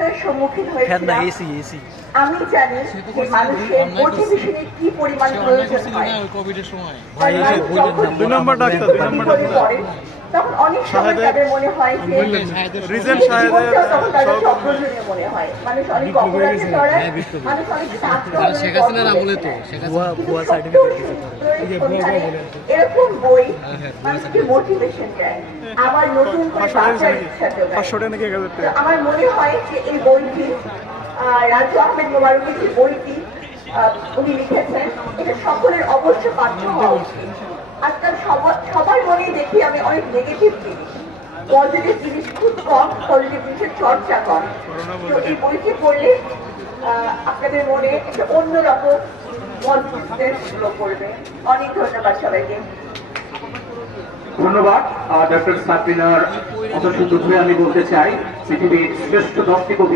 পরিবর্তনের সম্মুখীন হয়েছিলাম। আমি জানি যে মানুষের মোটিভেশনের কি পরিমাণ প্রয়োজন হয়। তখন অনেক সময় তাদের মনে হয় যে জীবনটাও তখন তাদের অপ্রয়োজনীয় মনে হয়। মানুষ অনেক অপরাধে জড়ায়, মানুষ অনেক এরকম বই মানুষকে মোটিভেশন দেয়, আবার নতুন করে বাঁচার ইচ্ছা যোগায়। আমার মনে হয় যে এই বইটি রাজু আহমেদ মোবারকের যে বইটি উনি লিখেছেন, এটা সকলের অবশ্য পাঠ্য হওয়া উচিত। আজকাল সবার মনে দেখি আমি অনেক নেগেটিভ জিনিস, পজিটিভ জিনিস খুব কম, পজিটিভ জিনিসের চর্চা কম। তো এই বইটি পড়লে আপনাদের মনে একটা অন্যরকম পজিটিভনেস গ্রো করবে। অনেক ধন্যবাদ সবাইকে। ধন্যবাদ ডক্টর সাবরিনার কথা শুধু আমি বলতে চাই পৃথিবীর শ্রেষ্ঠ 10টি কবি